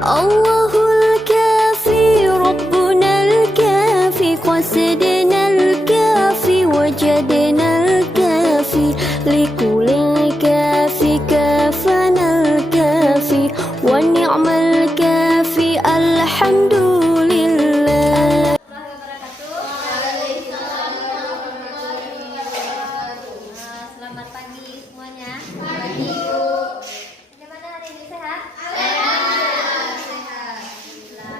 الله الكافي ربنا الكافي قصدنا الكافي وجدنا الكافي لكل الكافي كافنا الكافي ونعم الكافي الحمد لله. Selamat pagi semuanya. Pagi Bu. Bagaimana hari ini, sehat? Sehat. Alhamdulillah.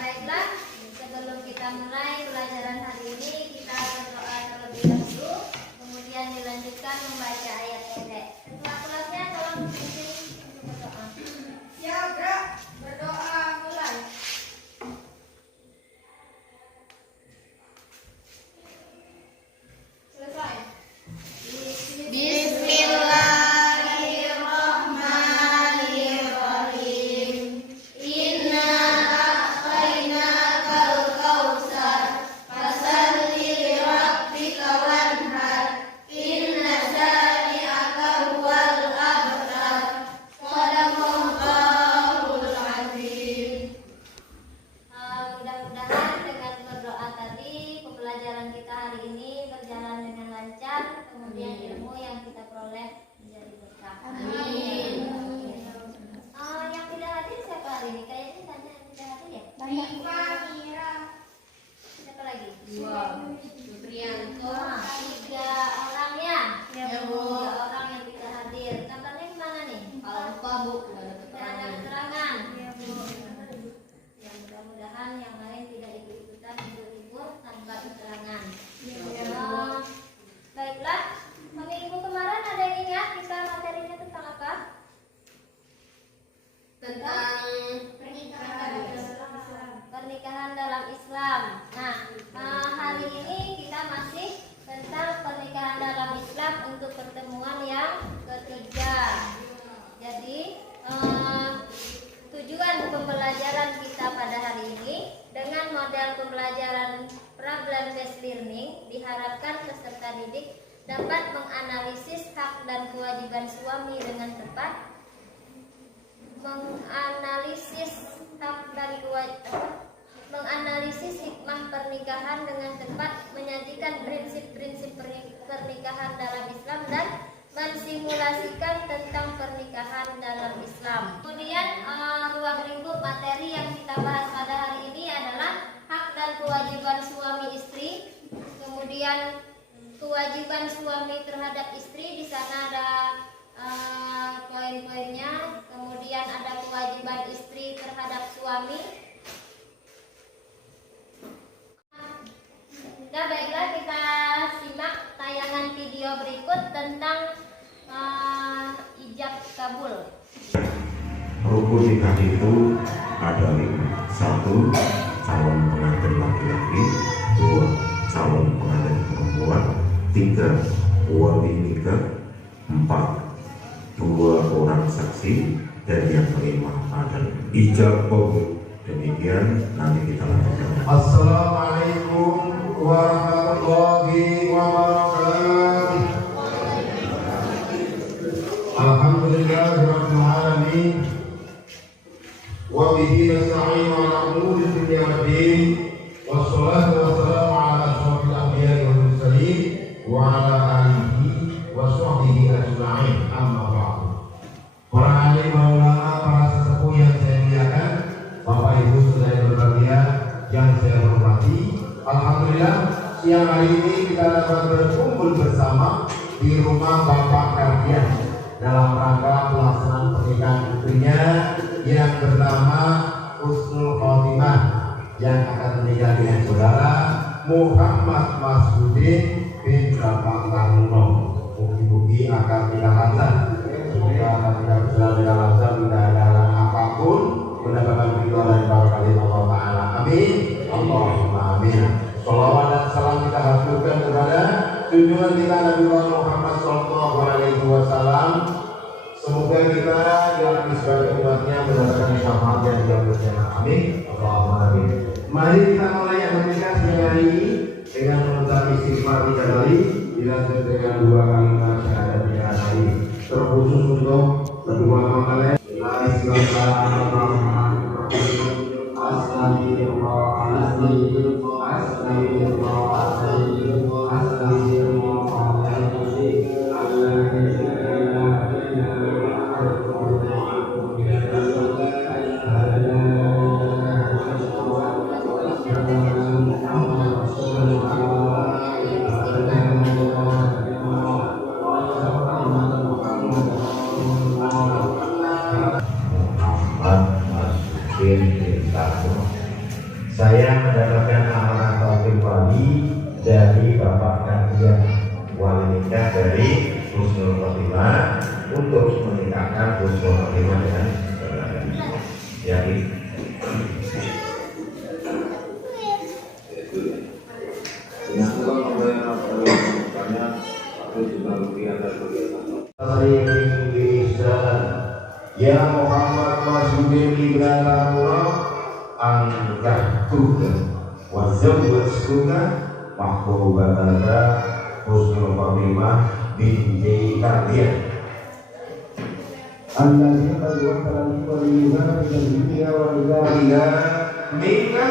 Baiklah, sebelum kita mulai pelajaran hari ini, kita berdoa terlebih dahulu, kemudian dilanjutkan membaca ayat pendek. Ketua kelasnya tolong disini untuk berdoa. Ya, Kak. Berdoa mulai. Selesai. Bismillahirrahmanirrahim. Inna a'tainakal kautsar fasalli lirabbika wanhar. Inna syani'aka huwal abtar. Shadaqallahul azim. Mudah-mudahan dengan berdoa tadi pembelajaran kita hari ini berjalan dengan lancar, kemudian ilmu yang kita peroleh menjadi berkah. Amin. Yang tidak hadir siapa hari ini? Kayaknya tanya yang tidak hadir ya? Rifa, Mira, Siapa lagi? Supriyanto. 3 orang ya? Ya, Bu. 3 orang yang tidak hadir. Kabarnya gimana nih? Kalau lupa, Bu, Tidak ada keterangan. Ya, mudah-mudahan yang lain tidak ikut-ikutan untuk libur tanpa keterangan. Baiklah, minggu kemarin ada yang ingat kita materinya tentang apa? Tentang Pernikahan dalam Islam. Nah, hari ini kita masih tentang pernikahan dalam Islam untuk pertemuan yang ketiga. Jadi, tujuan pembelajaran kita pada hari ini dengan model pembelajaran problem based learning diharapkan peserta didik dapat menganalisis hak dan kewajiban suami dengan tepat, menganalisis hikmah pernikahan dengan tepat, menyajikan prinsip-prinsip pernikahan dalam Islam, dan mensimulasikan tentang pernikahan dalam Islam. Kemudian ruang lingkup materi yang kita bahas pada hari ini adalah hak dan kewajiban suami istri. Kemudian kewajiban suami terhadap istri, di sana ada poin-poinnya. Kemudian ada kewajiban istri terhadap suami. Nah, baiklah, kita simak tayangan video berikut tentang ijab kabul. Rukun nikah itu ada 5. 1. Calon pengantin laki-laki. 2. Calon pengantin perempuan. 3. Wali nikah. 4. 2 orang saksi. Dan yang kelima adalah ijab kabul. Demikian, nanti kita lanjutkan. Assalamualaikum warahmatullahi wabarakatuh. Alhamdulillahirabbil alamin. Wa bihi nasta'inu ala umuri dunya waddin. Wassalatu wassalamu ala asyrofil anbiya'i wal mursalin wa ala alihi wa sahbihi ajma'in. Amma ba'du. Para alim, ulama, para sesepuh yang saya muliakan, Bapak Ibu saudara yang berbahagia yang saya hormati, alhamdulillah siang hari ini kita dapat berkumpul bersama di rumah Bapak Kardian dalam rangka pelaksanaan pernikahan putrinya yang bernama Husnul Khotimah yang akan menikah dengan saudara Muhammad Masudin bin Bapak Tarno. Mugi-mugi akan tidak lancar, semoga akan tidak berjalan dengan lancar, tidak ada halangan apapun, mendapatkan ridho dari barakah Allah Ta'ala. Amin. Allahumma amin. Salawat dan salam kita haturkan kepada junjungan kita Nabi Muhammad Sallallahu Alaihi Wasallam. Semoga kita diakui sebagai umatnya mendapatkan syafaat yang jauh bersama. Amin. Allahumma amin. Mari kita mulai yang bernikah siang hari ini dengan mengucap istighfar 3 kali, dilanjut dengan 2 kalimat syahadat 3 kali. Terkhusus untuk kedua mempelai. Bismillahirrahmanirrahim. Bintang. Saya mendapatkan amanah taufik wali dari Bapak Kadian wali nikah dari Husnul Khotimah untuk menikahkan Husnul Khotimah dengan Yakin. Ya Muhammad Masudin Ibn Al-Murah Angkah tuga Wazawat suga Mahbubatata Husnul Khotimah binti Kadian Alladzina wa'alaihi wa dunia wa ilaha minka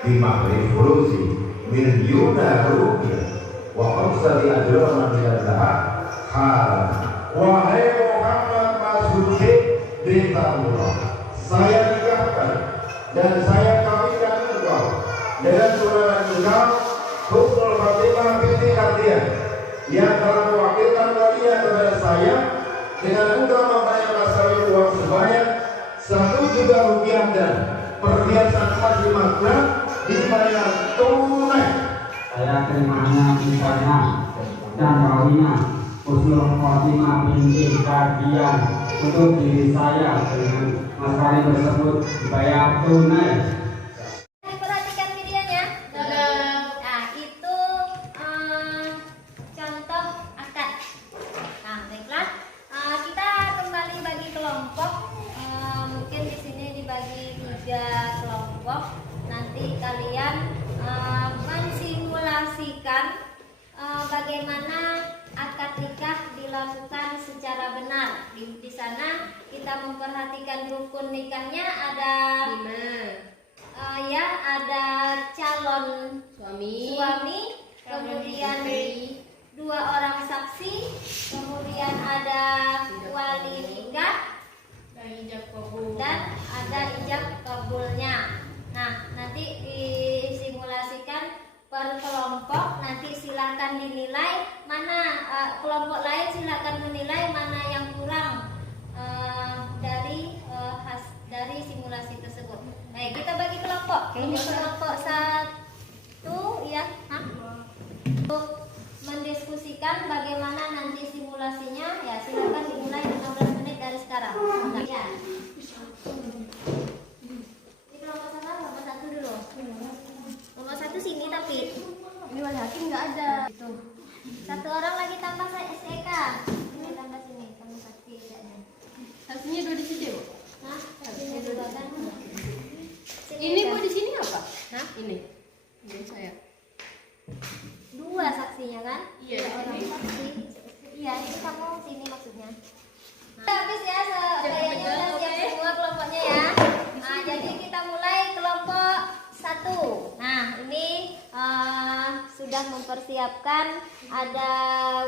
di maghrib furusi min yuna ruqya wa qamsati ajrama min al-zahab hal wahai Muhammad Masudin Bintangullah, saya nikahkan dan saya kawinkan engkau dengan saudara engkau Husnul Khotimah binti Kadian yang telah mewakilkan walinya kepada saya dengan engkau membayar masalah uang sebanyak 1 juta rupiah dan perhiasan emas 5 gram dibayar tunai. Saya terimanya misalnya dan kawinnya Husnul Khotimah binti Kadian untuk diri saya dengan mas kawin tersebut dibayar tunai. Perhatikan videonya. Nah, itu contoh akad. Nah, baiklah. Kita kembali bagi kelompok. Mungkin di sini dibagi 3 kelompok. Nanti kalian mensimulasikan bagaimana akad nikah dilakukan secara benar. Di sana kita memperhatikan rukun nikahnya ada 5. Ada calon suami, kemudian 2 orang saksi, kemudian ada wali nikah dan ada ijab kabulnya. Nah, nanti disimulasikan per kelompok, nanti silakan dinilai mana kelompok lain silakan menilai mana yang kurang dari simulasi tersebut. Baik, kita bagi kelompok. Untuk kelompok 1 ya, untuk mendiskusikan bagaimana nanti simulasinya, ya silakan dimulai 15 menit dari sekarang. Ya. Di kelompok 1 dulu. Nomor 1 sini tapi ini wali hakim nggak ada. Itu 1 orang lagi tambah SEK. Ini tambah sini, tambah saksi aja. Saksinya 2 di situ. Hah? Saksinya 2 kan? Ini Bu di sini apa? Hah? Ini saya. 2 saksinya kan? Iya. 2 orang saksi. Iya, ini kamu sini maksudnya. Habis ya, kayaknya udah siap semua kelompoknya ya. Nah, jadi kita mulai kelompok 1. Nah, ini sudah mempersiapkan, ada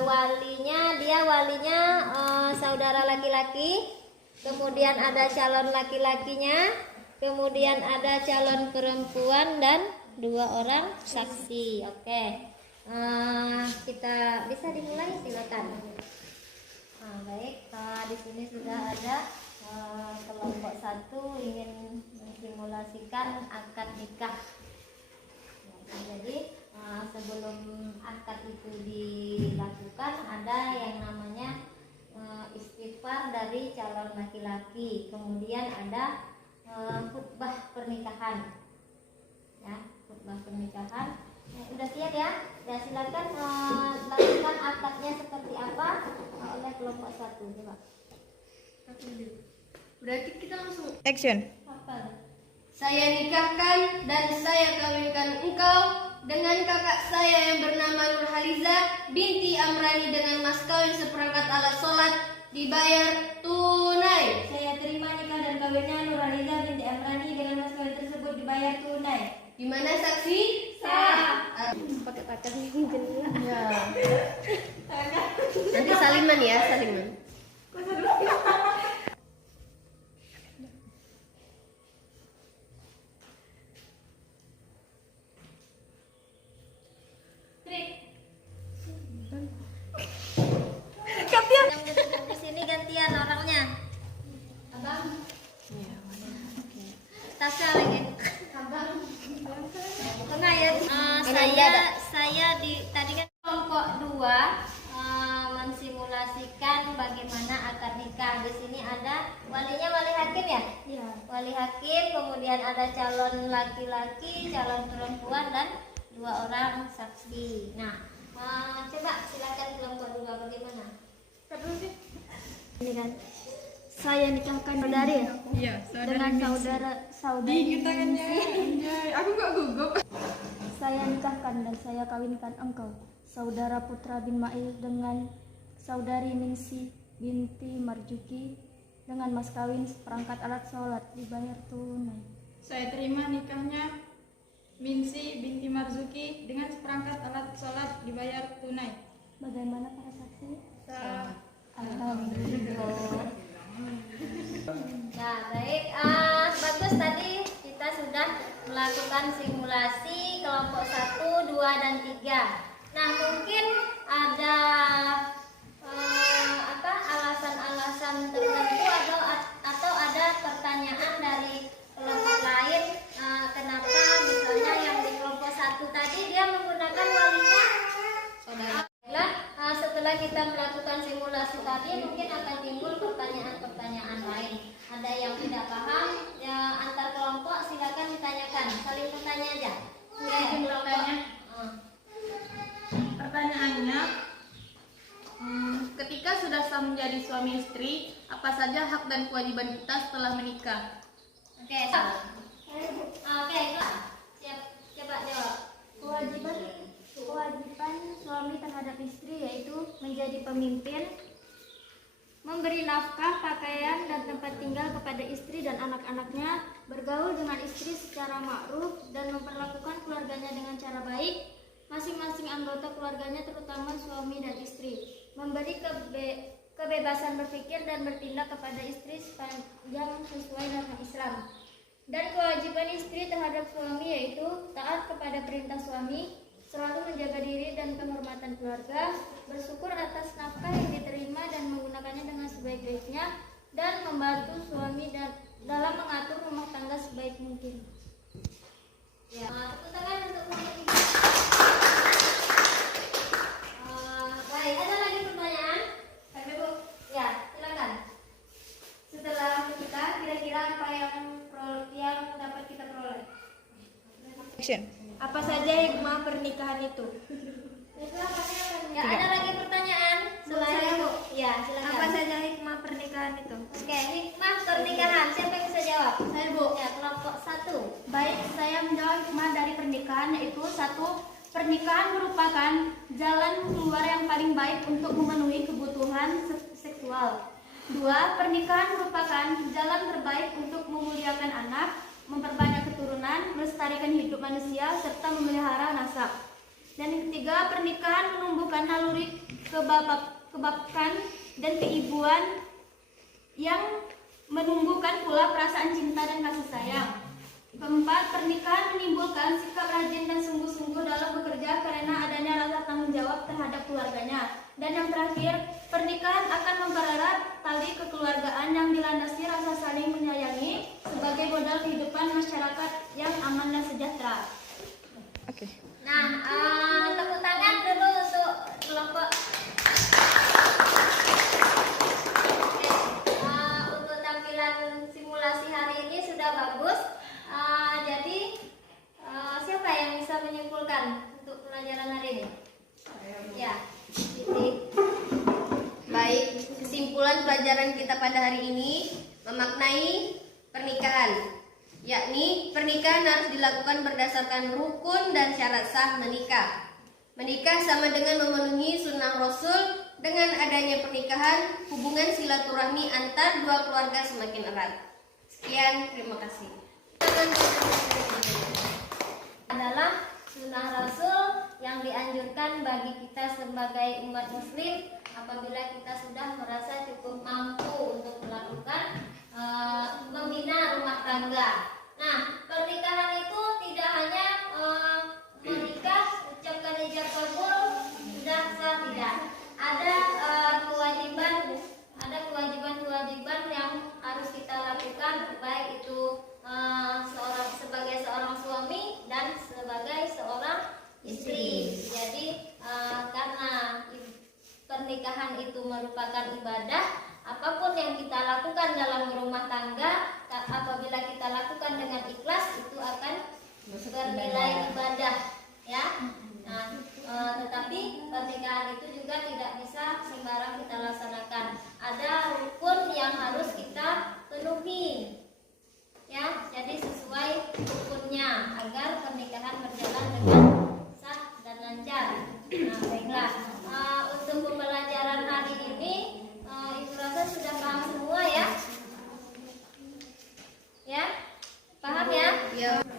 walinya, dia walinya saudara laki-laki, kemudian ada calon laki-lakinya, kemudian ada calon perempuan dan 2 orang saksi. Oke, kita bisa dimulai, silakan. Nah, baik, di sini sudah ada kelompok 1 ingin mensimulasikan akad nikah. Ya, jadi sebelum akad itu dilakukan ada yang namanya istighfar dari calon laki-laki, kemudian ada khutbah pernikahan. Ya, khutbah pernikahan. Udah siap ya? Ya, silakan lakukan akadnya seperti apa oleh kelompok 1. Coba. Berarti kita langsung Action. Apa? Saya nikahkan dan saya kawinkan engkau dengan kakak saya yang bernama Nurhaliza binti Amrani dengan mas kawin seperangkat alat sholat dibayar tunai. Saya terima nikah dan kawinnya Nurhaliza binti Amrani dengan mas kawin tersebut dibayar tunai. Di mana saksi? Sah. Pakai jendela. Ya. Nanti saliman ya, saliman. Yang duduk di sini gantian orangnya. Abang. tasnya lagi. Tengah ya. Saya tadi kan kelompok 2 mensimulasikan bagaimana akad nikah. Di sini ada walinya, wali hakim ya? Iya. Wali hakim, kemudian ada calon laki-laki, calon perempuan, dan 2 orang saksi. Nah, coba silakan kelompok 2 bagaimana? Ini kan saya nikahkan saudari ya? Iya, Dengan saudari Aku kok gugup. Saya nikahkan dan saya kawinkan engkau, saudara Putra bin Ma'il, dengan saudari Ningsi binti Marjuki, dengan mas kawin seperangkat alat sholat dibayar tunai. Saya terima nikahnya Minsi binti Marzuki dengan seperangkat alat sholat dibayar tunai. Bagaimana para saksi? Alhamdulillah. Nah, baik. Bagus, tadi kita sudah melakukan simulasi kelompok 1, 2, dan 3. Nah, mungkin ada alasan-alasan tertentu atau ada pertanyaan dari kelompok lain, kenapa misalnya yang di kelompok 1 tadi dia menggunakan walinya saudara. Setelah kita melakukan simulasi tadi mungkin akan timbul pertanyaan-pertanyaan lain. Ada yang tidak paham ya, antar kelompok silakan ditanyakan, saling bertanya aja. Pertanyaannya, ketika sudah sah menjadi suami istri, apa saja hak dan kewajiban kita setelah menikah? Oke, siap. Coba jawab. Kewajiban suami terhadap istri yaitu menjadi pemimpin, memberi nafkah, pakaian, dan tempat tinggal kepada istri dan anak-anaknya, bergaul dengan istri secara ma'ruf, dan memperlakukan keluarganya dengan cara baik, masing-masing anggota keluarganya terutama suami dan istri, memberi kebebasan berpikir dan bertindak kepada istri sepanjang sesuai dengan Islam. Dan kewajiban istri terhadap suami yaitu taat kepada perintah suami, selalu menjaga diri dan kehormatan keluarga, bersyukur atas nafkah yang diterima dan menggunakannya dengan sebaik-baiknya, dan membantu suami dalam mengatur rumah tangga sebaik mungkin. Ya, tepuk tangan untuk kelompok 3. Baik, ada lagi pertanyaan? Bu? Ya, silakan. Setelah kita kira-kira apa yang dapat kita peroleh? Apa saja hikmah pernikahan itu? Ya, ada lagi pertanyaan selain Bu? Ya, silakan. Apa saja hikmah pernikahan itu? Oke, hikmah pernikahan. Siapa yang bisa jawab? Saya Bu. Ya, kelompok 1. Baik, saya menjawab hikmah dari pernikahan yaitu 1. Pernikahan merupakan jalan keluar yang paling baik untuk memenuhi kebutuhan seksual. 2. Pernikahan merupakan jalan terbaik untuk memuliakan anak, memperbanyak keturunan, melestarikan hidup manusia, serta memelihara nasab. Dan yang ketiga, pernikahan menumbuhkan naluri kebabkan dan keibuan yang menumbuhkan pula perasaan cinta dan kasih sayang. Keempat, pernikahan menimbulkan sikap rajin dan sungguh-sungguh dalam bekerja karena adanya rasa tanggung jawab terhadap keluarganya. Dan yang terakhir, pernikahan akan mempererat tali kekeluargaan yang dilandasi rasa saling menyayangi sebagai modal kehidupan masyarakat yang aman dan sejahtera. Nah, tepuk tangan dulu untuk kelompok. Untuk tampilan simulasi hari ini sudah bagus. Jadi siapa yang bisa menyimpulkan untuk pelajaran hari ini? Ya, titik. Baik, kesimpulan pelajaran kita pada hari ini memaknai pernikahan, yakni pernikahan harus dilakukan berdasarkan rukun dan syarat sah menikah. Menikah sama dengan memenuhi sunnah Rasul. Dengan adanya pernikahan, hubungan silaturahmi antar dua keluarga semakin erat. Sekian, terima kasih. Adalah sunnah Rasul yang dianjurkan bagi kita sebagai umat muslim apabila kita sudah merasa cukup mampu untuk melakukan membina rumah tangga. Nah, pernikahan itu tidak hanya menikah, ucapkan ijab kabul, sudah sah, tidak. Ada kewajiban yang harus kita lakukan, baik itu yang